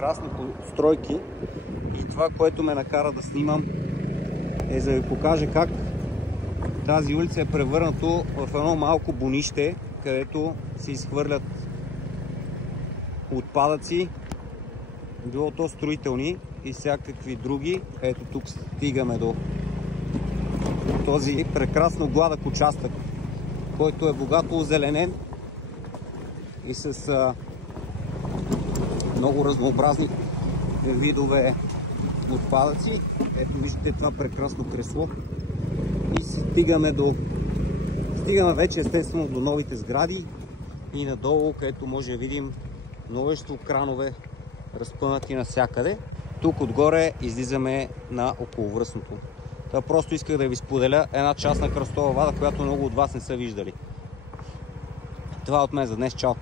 прекрасни постройки. И това, което ме накара да снимам, е за да ви покажа как тази улица е превърнато в едно малко бонище, където се изхвърлят отпадъци, било то строителни и всякакви други. Ето тук стигаме до този прекрасно гладък участък, който е богато озеленен и с много разнообразни видове отпадъци. Ето виждате това прекрасно кресло и стигаме вече естествено до новите сгради и надолу, където може да видим множество кранове разпънати навсякъде. Тук отгоре излизаме на околовръстното. Това просто исках да ви споделя една част на Кръстова вада, която много от вас не са виждали. Това от мен за днес. Чао!